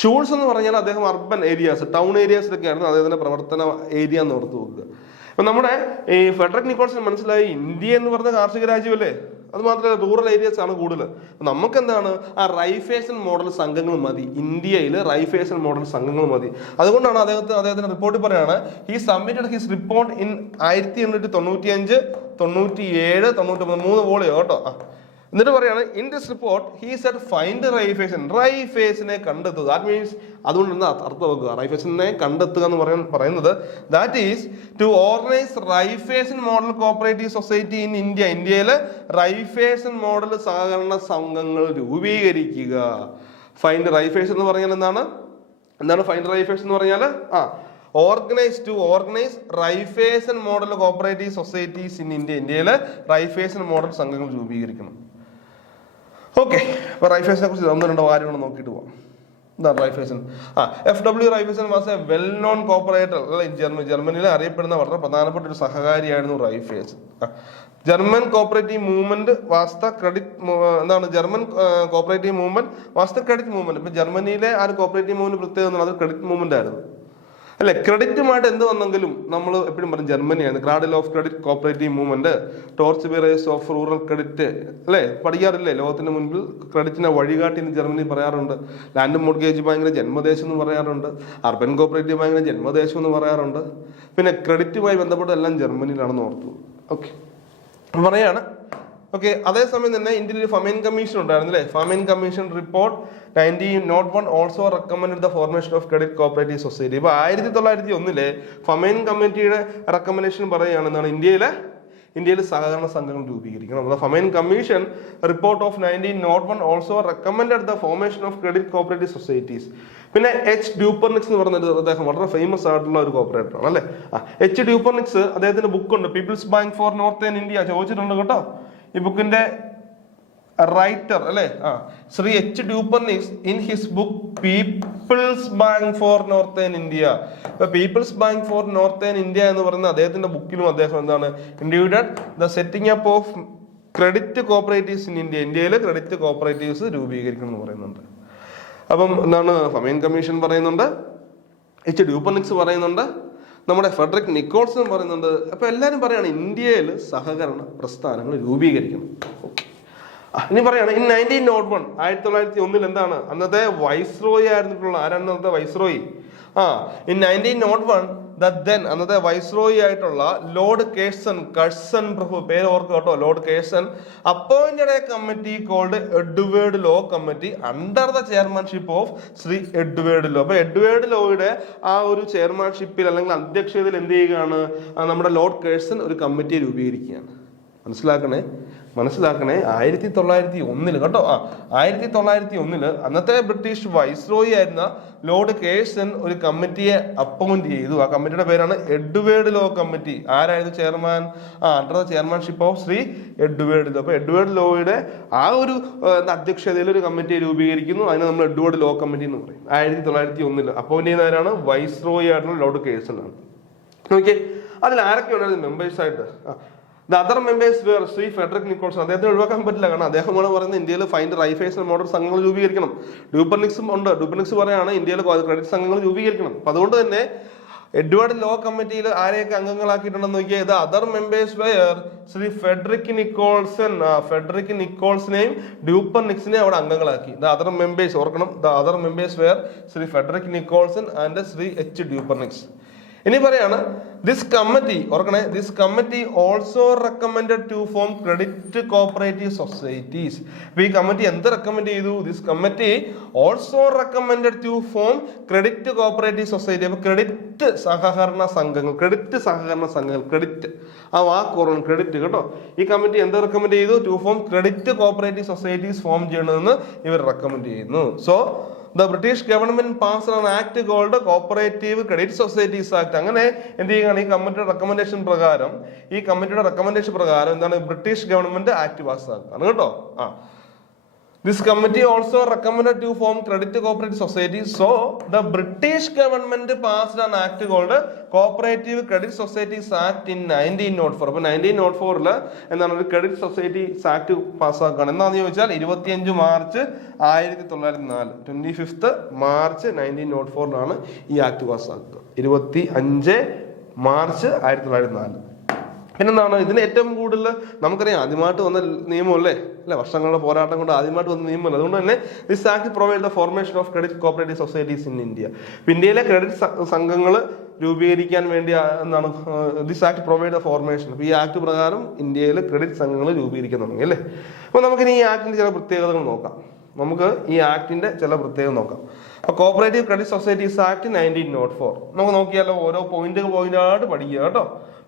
ഷൂൾസ് എന്ന് പറഞ്ഞാൽ അദ്ദേഹം അർബൻ ഏരിയാസ്, ടൗൺ ഏരിയാസിലൊക്കെ ആയിരുന്നു അദ്ദേഹത്തിന്റെ പ്രവർത്തന ഏരിയ എന്ന് ഓർത്ത് നോക്കുക. അപ്പൊ നമ്മുടെ ഈ ഫെഡറിക് നിക്കോൾസൺ മനസ്സിലായി, ഇന്ത്യ എന്ന് പറഞ്ഞ കാർഷിക രാജ്യമല്ലേ, അത് മാത്രമല്ല റൂറൽ ഏരിയാസ് ആണ് കൂടുതൽ. നമുക്ക് എന്താണ്, ആ റൈഫേസൻ മോഡൽ സംഘങ്ങൾ മതി, ഇന്ത്യയിൽ റൈഫേസൻ മോഡൽ സംഘങ്ങൾ മതി. അതുകൊണ്ടാണ് അദ്ദേഹത്തിന്റെ റിപ്പോർട്ടിൽ പറയാണ്, he submitted his report in 1895, 97, 99, 3 volume കേട്ടോ. എന്നിട്ട് പറയാണ് in this report he said find റൈഫേസിനെ കണ്ടെത്തുക. ദാറ്റ് മീൻസ്, അതുകൊണ്ട് എന്താ അർത്ഥം വെക്കുക, റൈഫേസിനെ കണ്ടെത്തുക എന്ന് പറയുന്നത് that is to organise Raiffeisen model cooperative society in India. ഇന്ത്യയിലെ റൈഫേസൻ മോഡൽ സഹകരണ സംഘങ്ങൾ രൂപീകരിക്കുക. ഫൈൻഡ് റൈഫേസ് എന്ന് പറഞ്ഞാൽ എന്താണ് ഫൈൻഡ് റൈഫേസ് എന്ന് പറഞ്ഞാൽ organise Raiffeisen model cooperative societies in India. ഇന്ത്യയിലെ റൈഫേസൻ മോഡൽ സംഘങ്ങൾ രൂപീകരിക്കണം. ഓക്കെ, അപ്പൊ റൈഫേസിനെ കുറിച്ച് 1-2 കാര്യങ്ങൾ നോക്കിയിട്ട് പോവാം. എന്താണ് Raiffeisen? FW Raiffeisen was a well known cooperator അല്ലെ. ജർമ്മനിയിൽ അറിയപ്പെടുന്ന വളരെ പ്രധാനപ്പെട്ട ഒരു സഹകാരിയായിരുന്നു Raiffeisen. German cooperative movement was the credit movement. ഇപ്പൊ ജർമ്മനിയിലെ ആ ഒരു കോപ്പറേറ്റീവ് മൂവ്മെന്റ് പ്രത്യേകത അത് ക്രെഡിറ്റ് മൂവ്മെന്റ് ആയിരുന്നു അല്ലെ. ക്രെഡിറ്റുമായിട്ട് എന്ത് വന്നെങ്കിലും നമ്മൾ എപ്പോഴും പറയും ജർമ്മനിയാണ് cradle of credit cooperative movement, torch bearers of rural credit അല്ലെ, പഠിക്കാറില്ലേ? ലോകത്തിന്റെ മുൻപിൽ ക്രെഡിറ്റിനെ വഴികാട്ടി എന്ന് ജർമ്മനി പറയാറുണ്ട്. ലാൻഡ് മോർഗേജ് ബാങ്കിന്റെ ജന്മദേശം എന്ന് പറയാറുണ്ട്. അർബൻ കോപ്പറേറ്റീവ് ബാങ്കിന്റെ ജന്മദേശം എന്ന് പറയാറുണ്ട്. പിന്നെ ക്രെഡിറ്റുമായി ബന്ധപ്പെട്ട എല്ലാം ജർമ്മനിയിലാണെന്ന് ഓർത്തു. ഓക്കെ, പറയാണ് ഓക്കെ. അതേസമയം തന്നെ ഇന്ത്യയിൽ ഒരു ഫമൈൻ കമ്മീഷൻ ഉണ്ടായിരുന്നു അല്ലേ? Famine commission report 1901 also recommend the formation of credit cooperative society. ഇപ്പൊ 1901 ഫമൈൻ കമ്മിറ്റിയുടെ റെക്കമെൻഡേഷൻ പറയുകയാണ് എന്താണ് ഇന്ത്യയിൽ സഹകരണ സംഘങ്ങൾ രൂപീകരിക്കണം. Famine commission report of 1901 also recommend the formation of credit cooperative societies. പിന്നെ എച്ച് ഡ്യൂപ്പർനിക്സ് എന്ന് പറഞ്ഞൊരു അദ്ദേഹം വളരെ ഫേമസ് ആയിട്ടുള്ള ഒരു കോപ്പറേറ്റർ ആണ് അല്ലെ. എച്ച് ഡ്യൂപ്പർനിക്സ് അദ്ദേഹത്തിന്റെ ബുക്കുണ്ട് people's bank for northern India, ചോദിച്ചിട്ടുണ്ട് കേട്ടോ. ഈ ബുക്കിന്റെ റൈറ്റർ അല്ലെ Shri H Dupernex in his book people's bank for northern India. ഇപ്പൊ people's bank for northern India എന്ന് പറയുന്ന അദ്ദേഹത്തിന്റെ ബുക്കിലും അദ്ദേഹം എന്താണ് included the setting up of credit cooperatives in India. ഇന്ത്യയിൽ ക്രെഡിറ്റ് കോപ്പറേറ്റീവ്സ് രൂപീകരിക്കണം എന്ന് പറയുന്നുണ്ട്. അപ്പം എന്താണ് ഫമൈൻ കമ്മീഷൻ പറയുന്നുണ്ട്, എച്ച് ഡ്യൂപ്പർനിക്സ് പറയുന്നുണ്ട്, നമ്മുടെ ഫെഡറിക് നിക്കോൾസൺ പറയുന്നുണ്ട്. അപ്പൊ എല്ലാവരും പറയാണ് ഇന്ത്യയിൽ സഹകരണ പ്രസ്ഥാനങ്ങൾ രൂപീകരിക്കണം. ഇനി പറയാണ് ഇൻ 1901 1901 എന്താണ് അന്നത്തെ വൈസ്രോയി ആയിരുന്നിട്ടുള്ള ആരാണ് അന്നത്തെ വൈസ്രോയി? ഇൻ 1901 അന്നത്തെ വൈസ്രോയി ആയിട്ടുള്ള ലോർഡ് കഴ്സൺ പ്രഭു, പേര് ഓർക്കുക കേട്ടോ, Lord Curzon appointed a committee called Edward Law committee under the chairmanship of Shri Edward Law. അപ്പൊ എഡ്വേർഡ് ലോയുടെ ആ ഒരു ചെയർമാൻഷിപ്പിൽ അല്ലെങ്കിൽ അധ്യക്ഷതയിൽ എന്ത് ചെയ്യുകയാണ് നമ്മുടെ ലോർഡ് കേഴ്സൺ ഒരു കമ്മിറ്റി രൂപീകരിക്കുകയാണ്. മനസ്സിലാക്കണേ 1901 കേട്ടോ. 1901 അന്നത്തെ ബ്രിട്ടീഷ് വൈസ്രോയി ആയിരുന്ന ലോർഡ് കേഴ്സൺ ഒരു കമ്മിറ്റിയെ അപ്പോയിന്റ് ചെയ്തു. ആ കമ്മിറ്റിയുടെ പേരാണ് എഡ്വേർഡ് ലോ കമ്മിറ്റി. ആരായിരുന്നു chairman? Under the chairmanship of Shri Edward Law. അപ്പൊ എഡ്വേർഡ് ലോയുടെ ആ ഒരു അധ്യക്ഷതയിൽ ഒരു കമ്മിറ്റി രൂപീകരിക്കുന്നു. അതിനെ നമ്മൾ എഡ്വേർഡ് ലോ കമ്മിറ്റി എന്ന് പറയും. 1901 അപ്പോയിന്റ് ചെയ്യുന്നവരാണ് വൈസ്രോയി ആയിട്ടുള്ള ലോർഡ് കേഴ്സൺ ആണ്. നോക്കിയേ അതിൽ ആരൊക്കെ ഉണ്ടായിരുന്നു മെമ്പേഴ്സ് ആയിട്ട്? The other members were Shri Frederick Nicholson. അദ്ദേഹത്തിന് ഒഴിവാക്കാൻ പറ്റില്ല, കാരണം അദ്ദേഹമാണ് പറയുന്നത് ഇന്ത്യയിൽ ഫൈൻഡ് റൈഫേഴ്സ് ആൻഡ് മോഡൽ സംഘങ്ങൾ രൂപീകരിക്കണം. ഡ്യൂപ്പർനിക്സും ഉണ്ട്. ഡ്യൂപ്പർനിക്സ് പറയാണ് ഇന്ത്യയിൽ ക്രെഡിറ്റ് സംഘങ്ങൾ രൂപീകരിക്കണം. അപ്പൊ അതുകൊണ്ട് തന്നെ എഡ്വേർഡ് ലോ കമ്മിറ്റിയിൽ ആരെയൊക്കെ അംഗങ്ങളാക്കിയിട്ടുണ്ടെന്ന് നോക്കിയാൽ other members were Shri Frederick നിക്കോൾസിനെയും ഡ്യൂപ്പർനിക്സിനെയും അവിടെ അംഗങ്ങളാക്കി. ദ അതർ മെമ്പേഴ്സ് ഓർക്കണം, the other members were Shri Frederick Nicholson and Shri H Dupernex. ഇനി പറയാണ് this committee also recommended to form credit cooperative societies. അപ്പൊ ഈ കമ്മിറ്റി എന്ത് റെക്കമെൻഡ് ചെയ്തു? This committee also recommended to form credit cooperative society. അപ്പൊ credit സഹകരണ സംഘങ്ങൾ, ക്രെഡിറ്റ് ആ വാക്ക് ഓർമ്മ, ക്രെഡിറ്റ് കേട്ടോ. ഈ കമ്മിറ്റി എന്ത് റെക്കമെൻഡ് ചെയ്തു? To form credit cooperative societies form ചെയ്യണമെന്ന് ഇവർ റെക്കമെൻഡ് ചെയ്യുന്നു. So the British government passed an act called Cooperative Credit Societies Act. അങ്ങനെ എന്ത് ചെയ്യുകയാണ്? ഈ കമ്മിറ്റിയുടെ റെക്കമെൻഡേഷൻ പ്രകാരം എന്താണ് ബ്രിട്ടീഷ് ഗവൺമെന്റ് ആക്ട് പാസ്സാക്കുകയാണ് കേട്ടോ. This committee also recommended to form credit cooperative societies. So the British government passed an act called Cooperative Credit Societies Act in 1904. അപ്പോൾ 1904 എന്താണ് ഒരു ക്രെഡിറ്റ് സൊസൈറ്റീസ് ആക്ട് പാസ്സാക്കുകയാണ്. എന്താണെന്ന് ചോദിച്ചാൽ 25 മാർച്ച് 1904, 25 മാർച്ച് 1904 ഈ act പാസ്സാക്കുക. 25 March 1904. പിന്നെന്താണ് ഇതിന് ഏറ്റവും കൂടുതൽ നമുക്കറിയാം ആദ്യമായിട്ട് വന്ന നിയമം അല്ലേ, വർഷങ്ങളുടെ പോരാട്ടം കൊണ്ട് ആദ്യമായിട്ട് വന്ന നിയമമല്ല. അതുകൊണ്ട് തന്നെ this act provide the formation of credit cooperative societies in India. ഇന്ത്യയിലെ ക്രെഡിറ്റ് സംഘങ്ങൾ രൂപീകരിക്കാൻ വേണ്ടി എന്താണ് this act provide the formation. അപ്പൊ ഈ ആക്ട് പ്രകാരം ഇന്ത്യയിൽ ക്രെഡിറ്റ് സംഘങ്ങൾ രൂപീകരിക്കാൻ തുടങ്ങി അല്ലേ. അപ്പൊ നമുക്കിനി ഈ ആക്ടിന്റെ ചില പ്രത്യേകതകൾ നോക്കാം. അപ്പൊ കോപ്പറേറ്റീവ് ക്രെഡിറ്റ് സൊസൈറ്റീസ് ആക്ട് 1904 നമുക്ക് നോക്കിയാലോ. ഓരോ പോയിന്റായിട്ട് പഠിക്കുക കേട്ടോ,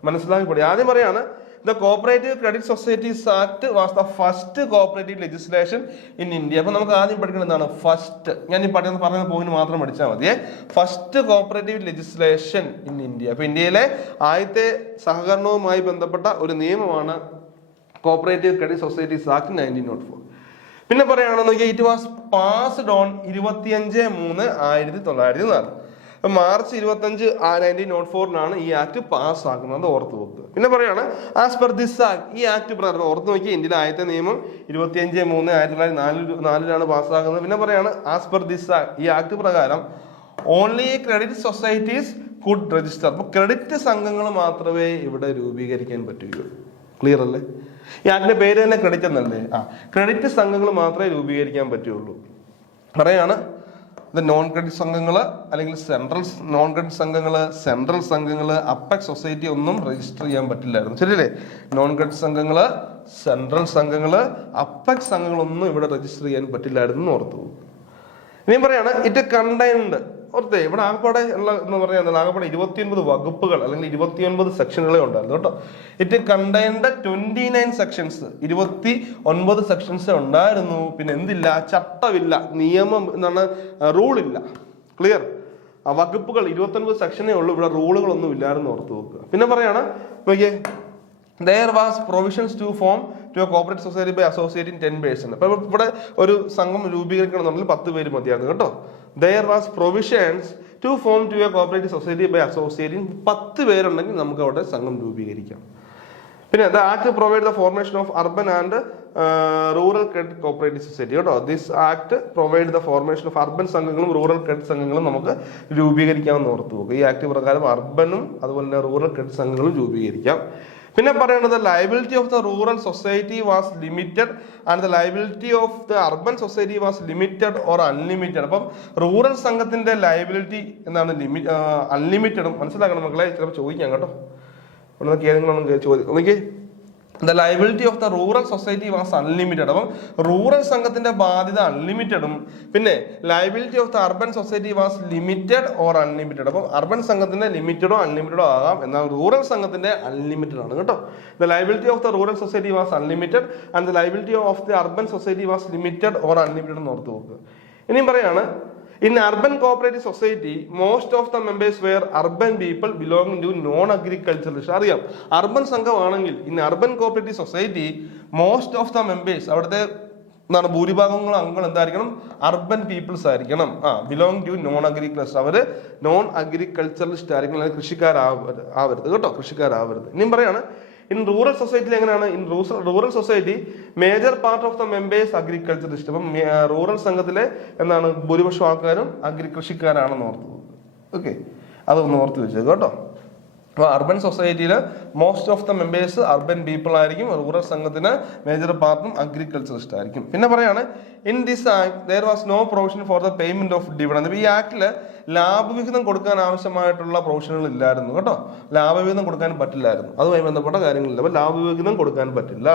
മനസ്സിലാക്കി പഠിക്കുക. ആദ്യം പറയാണ് the cooperative credit societies act was the first cooperative legislation in India. അപ്പൊ നമുക്ക് ആദ്യം പഠിക്കുന്നത് എന്താണ്? ഫസ്റ്റ്, ഞാൻ ഈ പറയുന്ന പോയിന്റ് മാത്രം പഠിച്ചാൽ മതിയേ. First cooperative legislation in India. അപ്പൊ ഇന്ത്യയിലെ ആദ്യത്തെ സഹകരണവുമായി ബന്ധപ്പെട്ട ഒരു നിയമമാണ് കോപ്പറേറ്റീവ് ക്രെഡിറ്റ് സൊസൈറ്റീസ് ആക്ട് 1904. പിന്നെ പറയുകയാണെന്ന് നോക്കിയാൽ it was passed on 25/3/1904. March 25 1904 ഈ ആക്ട് പാസ് ആക്കുന്നത്, ഓർത്ത് വെക്കുക. പിന്നെ പറയാണ് ആസ് പെർ ദിസ് ആക്ട്, ഈ ആക്ട് പ്രകാരം ഓർത്ത് നോക്കി ഇന്ത്യയിലെ ആദ്യത്തെ നിയമം 25/3/1904 പാസ്സാക്കുന്നത്. പിന്നെ പറയാണ് ആസ് പെർ ദിസ് ആക്ട്, ഈ ആക്ട് പ്രകാരം only credit societies could register. അപ്പൊ ക്രെഡിറ്റ് സംഘങ്ങൾ മാത്രമേ ഇവിടെ രൂപീകരിക്കാൻ പറ്റുകയുള്ളൂ. ക്ലിയർ അല്ലേ? ഈ ആക്ടിന്റെ പേര് തന്നെ ക്രെഡിറ്റ് എന്നല്ലേ. ക്രെഡിറ്റ് സംഘങ്ങൾ മാത്രമേ രൂപീകരിക്കാൻ പറ്റുള്ളൂ. പറയാണ് ഇത് നോൺ ക്രെഡിറ്റ് സംഘങ്ങൾ അല്ലെങ്കിൽ നോൺ ക്രെഡിറ്റ് സംഘങ്ങൾ, സെൻട്രൽ സംഘങ്ങൾ, അപ്പെക്സ് സൊസൈറ്റി ഒന്നും രജിസ്റ്റർ ചെയ്യാൻ പറ്റില്ലായിരുന്നു. ശരിയല്ലേ? നോൺ ക്രെഡിറ്റ് സംഘങ്ങൾ, സെൻട്രൽ സംഘങ്ങൾ, അപ്പെക്സ് സംഘങ്ങളൊന്നും ഇവിടെ രജിസ്റ്റർ ചെയ്യാൻ പറ്റില്ലായിരുന്നു എന്ന് ഓർത്തു. ഇനിയും പറയാണ് ഇറ്റ് കണ്ടെയ്ൻഡ്, ഓർത്തേ ഇവിടെ ആകപ്പാടെ ഉള്ള എന്ന് പറയുന്നത് ആകപ്പാടെ 29 വകുപ്പുകൾ അല്ലെങ്കിൽ 29 സെക്ഷനുകളെ ഉണ്ടായിരുന്നു കേട്ടോ. ഇറ്റ് കണ്ടെയ്ൻഡ് 29 സെക്ഷൻസ്, 29 സെക്ഷൻസ് ഉണ്ടായിരുന്നു. പിന്നെ എന്തില്ല? ചട്ടമില്ല, നിയമം എന്താണ്, റൂളില്ല. ക്ലിയർ? ആ വകുപ്പുകൾ 29 സെക്ഷനേ ഉള്ളൂ, ഇവിടെ റൂളുകളൊന്നും ഇല്ലായിരുന്നു ഓർത്ത് നോക്കുക. പിന്നെ പറയാണ് നോക്കിയേ, there was provisions to form to a cooperative society by associating 10 person. അപ്പൊ ഇവിടെ ഒരു സംഘം രൂപീകരിക്കണമെന്നുണ്ടെങ്കിൽ 10 പേര് മതിയായിരുന്നു കേട്ടോ. There was provisions to form to a cooperative society by associating 10 പേരുണ്ടെങ്കിൽ നമുക്ക് അവിടെ സംഘം രൂപീകരിക്കാം. പിന്നെ the act provide the formation of urban and rural credit cooperative society കേട്ടോ. This act provide the formation of urban സംഘങ്ങളും റൂറൽ ക്രെഡിറ്റ് സംഘങ്ങളും നമുക്ക് രൂപീകരിക്കാമെന്ന് ഓർത്തു പോകും. ഈ ആക്ട് പ്രകാരം അർബനും അതുപോലെ തന്നെ റൂറൽ ക്രെഡിറ്റ് സംഘങ്ങളും രൂപീകരിക്കാം. പിന്നെ പറയുന്നത് liability of the rural society was limited and the liability of the urban society was limited or unlimited. അപ്പം റൂറൽ സംഘത്തിന്റെ ലയബിലിറ്റി എന്താണ്? അൺലിമിറ്റഡും. മനസ്സിലാക്കണം മക്കളെ, ചിലപ്പോൾ ചോദിക്കാം കേട്ടോ. ഏതെങ്കിലും ചോദിക്കും. The liability of the rural society was unlimited. അപ്പം റൂറൽ സംഘത്തിന്റെ ബാധ്യത അൺലിമിറ്റഡും പിന്നെ liability of the urban society was limited or unlimited. അപ്പം അർബൻ സംഘത്തിന്റെ ലിമിറ്റഡോ അൺലിമിറ്റഡോ ആകാം, എന്നാൽ റൂറൽ സംഘത്തിന്റെ അൺലിമിറ്റഡ് ആണ് കേട്ടോ. The liability of the rural society was unlimited and the liability of the urban society was limited or unlimited എന്ന് ഓർത്ത് നോക്കുക. ഇനിയും പറയാണ്, in urban cooperative society most of the members were urban people belonging to non agriculturalist. അറിയാം, urban സംഘമാണെങ്കിൽ in urban cooperative society most of the members അവിടുത്തെ എന്താണ് ഭൂരിഭാഗങ്ങളും അംഗങ്ങൾ എന്തായിരിക്കണം? അർബൻ പീപ്പിൾസ് ആയിരിക്കണം. ബിലോങ് ടു നോൺ അഗ്രികൾച്ചർ, അവര് നോൺ അഗ്രികൾച്ചറലിസ്റ്റ് ആയിരിക്കണം, അല്ലെങ്കിൽ കൃഷിക്കാരാവരുത് കേട്ടോ, കൃഷിക്കാരാവരുത്. ഇനിയും പറയാണ് ഇൻ റൂറൽ സൊസൈറ്റിയിൽ എങ്ങനെയാണ്? In rural society major part of the members agriculturist. അപ്പം റൂറൽ സംഘത്തിലെ എന്താണ് ഭൂരിപക്ഷം ആൾക്കാരും കൃഷിക്കാരാണെന്ന് ഓർത്ത്. ഓക്കെ, അതൊന്ന് ഓർത്ത് വെച്ചേക്കും കേട്ടോ. അപ്പോൾ അർബൻ സൊസൈറ്റിയിൽ most of the members urban people ആയിരിക്കും, റൂറൽ സംഘത്തിന് മേജർ പാർട്ടും അഗ്രികൾച്ചറിസ്റ്റ് ആയിരിക്കും. പിന്നെ പറയാണ് in this act there was no provision for the payment of dividend. ഈ ആക്ടിൽ ലാഭവിഹിതം കൊടുക്കാൻ ആവശ്യമായിട്ടുള്ള പ്രൊവിഷനുകൾ ഇല്ലായിരുന്നു കേട്ടോ. ലാഭവിഹിതം കൊടുക്കാൻ പറ്റില്ലായിരുന്നു, അതുമായി ബന്ധപ്പെട്ട കാര്യങ്ങളില്ല. അപ്പോൾ ലാഭവിഹിതം കൊടുക്കാൻ പറ്റില്ല.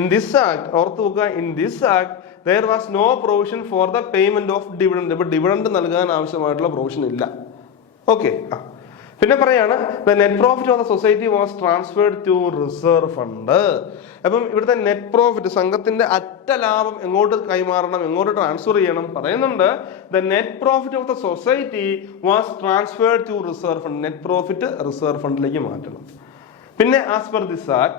ഇൻ ദിസ് ആക്ട് ഓർത്ത് വെക്കുക, in this act there was no provision for the payment of dividend. ഇപ്പോൾ ഡിവിഡൻഡ് നൽകാൻ ആവശ്യമായിട്ടുള്ള പ്രൊവിഷൻ ഇല്ല. ഓക്കെ. പിന്നെ പറയാണ് the net profit of the society was transferred to reserve fund. അപ്പം ഇവിടുത്തെ നെറ്റ് പ്രോഫിറ്റ്, സംഘത്തിന്റെ അറ്റ ലാഭം എങ്ങോട്ട് കൈമാറണം, എങ്ങോട്ട് ട്രാൻസ്ഫർ ചെയ്യണം പറയുന്നുണ്ട്. The net profit of the society was transferred to reserve fund. Net profit reserve ഫണ്ടിലേക്ക് മാറ്റണം. പിന്നെ as per this act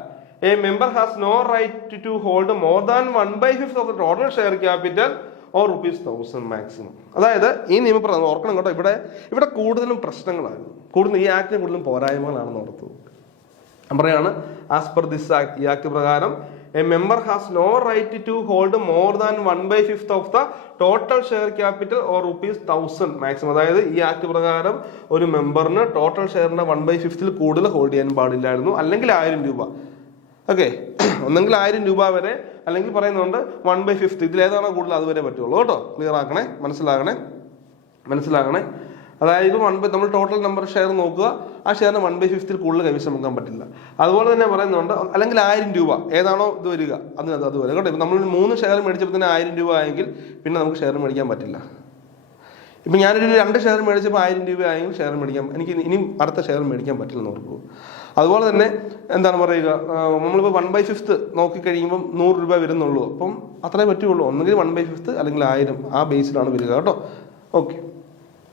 a member has no right to hold more than 1/5 of the total share capital or ₹1000 maximum. അതായത് ഈ നിയമപ്രകാരം ഓർക്കണം കേട്ടോ, ഇവിടെ കൂടുതലും പ്രശ്നങ്ങളായിരുന്നു, ഈ ആക്ടിന് കൂടുതലും പോരായ്മകളാണെന്ന് ഓർത്തു. പറയാണ് ആസ് പെർ ദിസ് ആക്ട്, ഈ ആക്ട് പ്രകാരം a member has no right to hold more than 1/5 of the total share capital or ₹1000 maximum. അതായത് ഈ ആക്ട് പ്രകാരം ഒരു മെമ്പറിന് ടോട്ടൽ ഷെയറിന്റെ 1/5 കൂടുതൽ ഹോൾഡ് ചെയ്യാൻ പാടില്ലായിരുന്നു, അല്ലെങ്കിൽ 1000 രൂപ. ഓക്കെ, ഒന്നെങ്കിൽ 1000 രൂപ വരെ, അല്ലെങ്കിൽ പറയുന്നുണ്ട് 1/5. ഇതിലേതാണോ കൂടുതൽ അതുവരെ പറ്റുള്ളൂ കേട്ടോ. ക്ലിയർ ആക്കണേ, മനസ്സിലാകണേ. അതായത് നമ്മൾ ടോട്ടൽ നമ്പർ ഷെയർ നോക്കുക, ആ ഷെയറിന് 1/5 കൂടുതൽ കൈവശം വെക്കാൻ പറ്റില്ല. അതുപോലെ തന്നെ പറയുന്നുണ്ട് അല്ലെങ്കിൽ 1000 രൂപ ഏതാണോ ഇത് വരിക അത് വരെ കേട്ടോ. ഇപ്പം നമ്മൾ 3 ഷെയർ മേടിച്ചപ്പോൾ തന്നെ 1000 രൂപ ആയെങ്കിൽ പിന്നെ നമുക്ക് ഷെയർ മേടിക്കാൻ പറ്റില്ല. ഇപ്പം ഞാനൊരു 2 ഷെയർ മേടിച്ചപ്പോൾ 1000 രൂപ ആയെങ്കിൽ ഷെയർ മേടിക്കാം, എനിക്ക് ഇനിയും അടുത്ത ഷെയർ മേടിക്കാൻ പറ്റില്ലെന്ന് ഓർക്കുക. അതുപോലെ തന്നെ എന്താണ് പറയുക, നമ്മളിപ്പോൾ 1/5 നോക്കിക്കഴിയുമ്പം 100 രൂപ വരുന്നുള്ളൂ, അപ്പം അത്രേ പറ്റുള്ളൂ. ഒന്നുകിൽ 1/5 അല്ലെങ്കിൽ 1000, ആ ബേസിലാണ് വരിക കേട്ടോ. ഓക്കെ,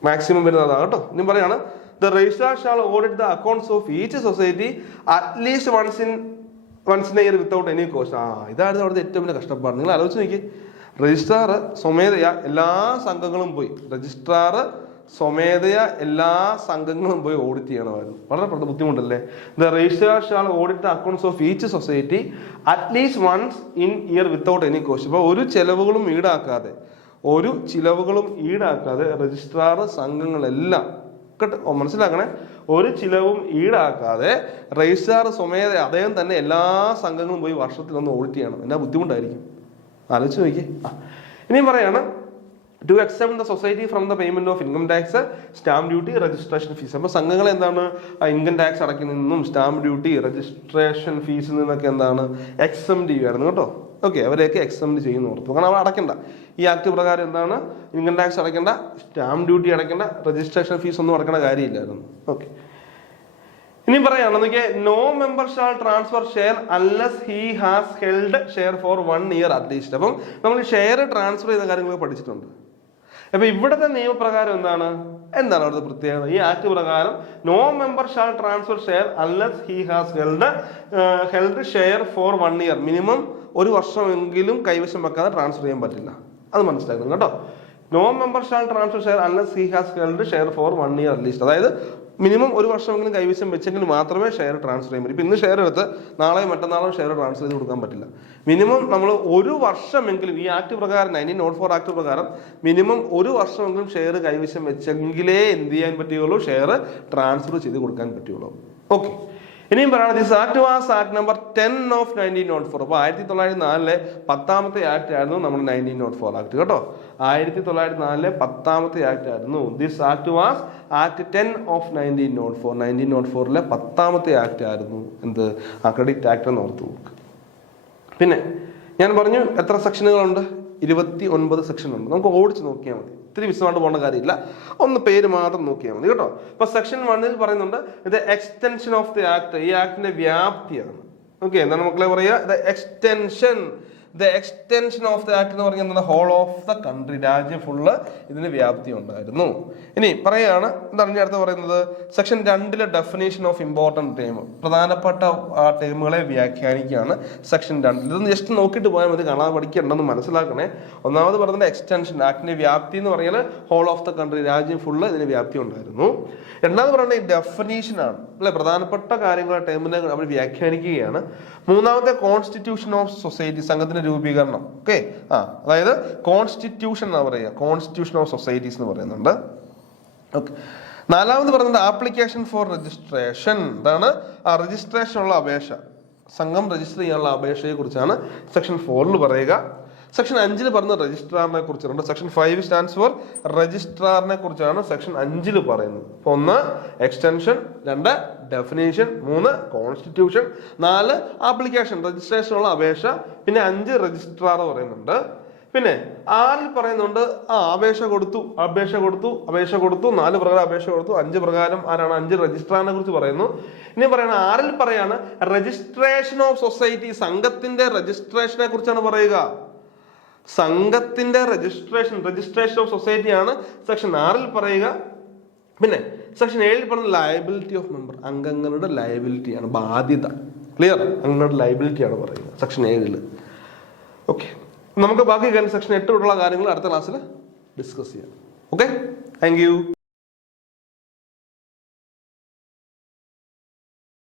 മാക്സിമം വരുന്നത് അതാണ് കേട്ടോ. ഇനി പറയാണ് the registrar shall audit the accounts of each society at least once in a year without any cost. ഇതായിരുന്നു അവിടുത്തെ ഏറ്റവും വലിയ കഷ്ടപ്പാട്. നിങ്ങൾ ആലോചിച്ച് നോക്കി, രജിസ്ട്രാർ സ്വമേധയാ എല്ലാ സംഘങ്ങളും പോയി എല്ലാ സംഘങ്ങളും പോയി ഓഡിറ്റ് ചെയ്യണമായിരുന്നു. വളരെ ബുദ്ധിമുട്ടല്ലേ. The registrar shall audit the accounts of each society at least once in year without any cost. അപ്പോൾ ഒരു ചിലവുകളും ഈടാക്കാതെ രജിസ്ട്രാർ സംഘങ്ങളെല്ലാം മനസ്സിലാക്കണേ, ഒരു ചിലവും ഈടാക്കാതെ രജിസ്ട്രാർ സ്വമേധ അദ്ദേഹം തന്നെ എല്ലാ സംഘങ്ങളും പോയി വർഷത്തിലൊന്ന് ഓഡിറ്റ് ചെയ്യണം. എന്നാ ബുദ്ധിമുട്ടായിരിക്കും, ആലോചിച്ച് നോക്കി. ഇനിയും പറയാണ് to except the society from the payment of income tax, stamp duty, registration fees. അപ്പോൾ സംഘങ്ങൾ എന്താണ് ഇൻകം ടാക്സ് അടയ്ക്കുന്നതിൽ സ്റ്റാമ്പ് ഡ്യൂട്ടി, രജിസ്ട്രേഷൻ ഫീസിൽ നിന്നൊക്കെ എന്താണ് എക്സെപ്റ്റ് ചെയ്യുമായിരുന്നു കേട്ടോ. ഓക്കെ, അവരെയൊക്കെ എക്സെപ്റ്റ് ചെയ്യുന്നു ഓർത്തു. കാരണം അവർ അടയ്ക്കണ്ട. ഈ ആക്ട് പ്രകാരം എന്താണ് ഇൻകം ടാക്സ് അടയ്ക്കേണ്ട, സ്റ്റാമ്പ് ഡ്യൂട്ടി അടയ്ക്കേണ്ട, രജിസ്ട്രേഷൻ ഫീസ് ഒന്നും അടയ്ക്കേണ്ട കാര്യമില്ലായിരുന്നു. ഓക്കെ, ഇനി പറയാണെന്നൊക്കെ no member shall transfer share unless he has held share for 1 year at least. അപ്പം നമ്മൾ ഷെയർ ട്രാൻസ്ഫർ ചെയ്ത കാര്യങ്ങളൊക്കെ പഠിച്ചിട്ടുണ്ട്. അപ്പൊ ഇവിടുത്തെ നിയമപ്രകാരം എന്താണ് അവിടുത്തെ പ്രത്യേകത? ഈ ആക്ട് പ്രകാരം no member shall transfer share unless he has held share for 1 year. Minimum 1 വർഷമെങ്കിലും കൈവശം വെക്കാതെ ട്രാൻസ്ഫർ ചെയ്യാൻ പറ്റില്ല. അത് മനസ്സിലാക്കണം കേട്ടോ. No member shall transfer share unless he has held share for 1 year at least. അതായത് മിനിമം 1 വർഷമെങ്കിലും കൈവശം വെച്ചെങ്കിൽ മാത്രമേ ഷെയർ ട്രാൻസ്ഫർ ചെയ്യാൻ പറ്റും. ഇപ്പം ഇന്ന് ഷെയർ എടുത്ത് നാളെ മറ്റന്നാളോ ഷെയർ ട്രാൻസ്ഫർ ചെയ്ത് കൊടുക്കാൻ പറ്റില്ല. മിനിമം നമ്മൾ 1 വർഷമെങ്കിലും ഈ ആക്ട് പ്രകാരം 1904 ആക്ട് പ്രകാരം മിനിമം 1 വർഷമെങ്കിലും ഷെയർ കൈവശം വെച്ചെങ്കിലേ എന്ത് ചെയ്യാൻ പറ്റുകയുള്ളൂ, ഷെയർ ട്രാൻസ്ഫർ ചെയ്ത് കൊടുക്കാൻ പറ്റുകയുള്ളൂ. ഓക്കെ, ഇനിയും പറയുന്നത് this act was act number 10 of 1904. അപ്പോൾ 1904 10ാമത്തെ ആക്ട് ആയിരുന്നു നമ്മുടെ 1904 ആക്ട് കേട്ടോ. 1904 10ാമത്തെ ആക്ട് ആയിരുന്നു. This act was act 10 of 1904. 1904 10ാമത്തെ ആക്ട് ആയിരുന്നു എന്ത്, ക്രെഡിറ്റ് ആക്ട് എന്ന് ഓർത്ത് നോക്കുക. പിന്നെ ഞാൻ പറഞ്ഞു എത്ര സെക്ഷനുകളുണ്ട്, 29 സെക്ഷൻ ഉണ്ട്. നമുക്ക് ഓടിച്ച് നോക്കിയാൽ മതി, ഇത്തിരി വിശദമായിട്ട് പോകേണ്ട കാര്യമില്ല, ഒന്ന് പേര് മാത്രം നോക്കിയാൽ മതി കേട്ടോ. അപ്പൊ സെക്ഷൻ 1 പറയുന്നുണ്ട് ഇത് എക്സ്റ്റൻഷൻ ഓഫ് ദി ആക്ട്, ഈ ആക്ടിന്റെ വ്യാപ്തിയാണ്. ഓക്കെ, എന്താണ് മക്കളെ പറയുക, the extension of the act എന്ന് പറയുന്നത് ഹോൾ ഓഫ് ദ കൺട്രി, രാജ്യം ഫുള്ള് ഇതിന് വ്യാപ്തി ഉണ്ടായിരുന്നു. ഇനി പറയാണ് എന്താണ് അടുത്ത് പറയുന്നത്, section 2 definition of important term, പ്രധാനപ്പെട്ട ടേമുകളെ വ്യാഖ്യാനിക്കുകയാണ് സെക്ഷൻ 2. ഇതൊന്ന് ജസ്റ്റ് നോക്കിയിട്ട് പോയാൽ മതി, കാണാതെ പഠിക്കേണ്ടെന്ന് മനസ്സിലാക്കണേ. ഒന്നാമത് പറയുന്നത് എക്സ്റ്റൻഷൻ, ആക്ടിന്റെ വ്യാപ്തി എന്ന് പറയുന്നത് ഹോൾ ഓഫ് ദ കൺട്രി, രാജ്യം ഫുള്ള് ഇതിന് വ്യാപ്തി ഉണ്ടായിരുന്നു. രണ്ടാമത് പറയുന്നത് ഡെഫിനേഷൻ ആണ് അല്ലെ, പ്രധാനപ്പെട്ട കാര്യങ്ങളെ ടേമിനെ അവർ വ്യാഖ്യാനിക്കുകയാണ്. മൂന്നാമത്തെ കോൺസ്റ്റിറ്റ്യൂഷൻ ഓഫ് സൊസൈറ്റി, സംഘത്തിന്റെ രൂപീകരണം. ഓക്കെ, അതായത് കോൺസ്റ്റിറ്റ്യൂഷൻ എന്നാ പറയുക, കോൺസ്റ്റിറ്റ്യൂഷൻ ഓഫ് സൊസൈറ്റീസ് എന്ന് പറയുന്നുണ്ട്. ഓക്കെ, നാലാമത് പറയുന്നത് ആപ്ലിക്കേഷൻ ഫോർ രജിസ്ട്രേഷൻ, ഇതാണ് രജിസ്ട്രേഷൻ ഉള്ള അപേക്ഷ, സംഘം രജിസ്റ്റർ ചെയ്യാനുള്ള അപേക്ഷയെ കുറിച്ചാണ് സെക്ഷൻ 4 പറയുക. സെക്ഷൻ 5 പറയുന്നത് രജിസ്ട്രാറിനെ കുറിച്ചുണ്ട്. സെക്ഷൻ 5 സ്റ്റാൻഡ്സ് ഫോർ രജിസ്ട്രാറിനെ കുറിച്ചാണ് സെക്ഷൻ 5 പറയുന്നത്. 1 എക്സ്റ്റൻഷൻ, 2 ഡെഫിനേഷൻ, 3 കോൺസ്റ്റിറ്റ്യൂഷൻ, 4 ആപ്ലിക്കേഷൻ രജിസ്ട്രേഷനുള്ള അപേക്ഷ, പിന്നെ 5 രജിസ്ട്രാർ പറയുന്നുണ്ട്. പിന്നെ 6 പറയുന്നുണ്ട് അപേക്ഷ കൊടുത്തു 4 പ്രകാരം അപേക്ഷ കൊടുത്തു, 5 പ്രകാരം ആരാണ് 5 രജിസ്ട്രാറിനെ കുറിച്ച് പറയുന്നു. ഇനി പറയണ 6 പറയാണ് രജിസ്ട്രേഷൻ ഓഫ് സൊസൈറ്റി, സംഘത്തിന്റെ രജിസ്ട്രേഷനെ കുറിച്ചാണ് പറയുക. സംഘത്തിന്റെ രജിസ്ട്രേഷൻ ഓഫ് സൊസൈറ്റി ആണ് സെക്ഷൻ 6 പറയുക. പിന്നെ സെക്ഷൻ 7 പറയുന്നത് ലയബിലിറ്റി ഓഫ് മെമ്പർ, അംഗങ്ങളുടെ ലയബിലിറ്റി ആണ്, ബാധ്യത. ക്ലിയർ, അംഗങ്ങളുടെ ലയബിലിറ്റി ആണ് പറയുന്നത് സെക്ഷൻ 7. ഓക്കെ, നമുക്ക് ബാക്കി സെക്ഷൻ 8 തൊട്ടുള്ള കാര്യങ്ങൾ അടുത്ത ക്ലാസ്സിൽ ഡിസ്കസ് ചെയ്യാം. Okay, thank you.